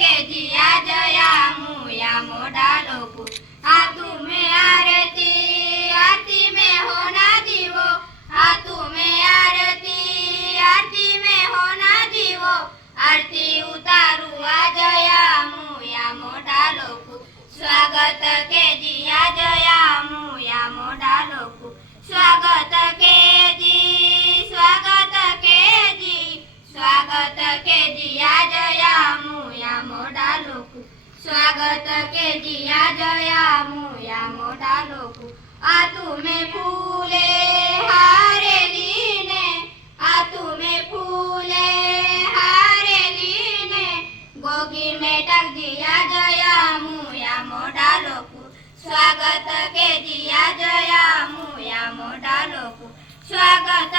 के जिया जया मुया मोडा लोकू हाथू में आरती आरती में होना दीवो हाथू में आरती में होना दीवो आरती उतारू आ जया मुया मोडा लोकू स्वागत के जिया जया मुया मोडा लोकू स्वागत के जी स्वागत के जिया जया मुया मोडा लोकू स्वागत के जिया जया मुया मोडा लोकू आ तुम्हें फूले हारेली ने आ तुम्हें फूले हारेली ने गोगी में टक जिया जया मुया मोडा लोकू स्वागत के जिया जया मुया मोडा लोकू स्वागत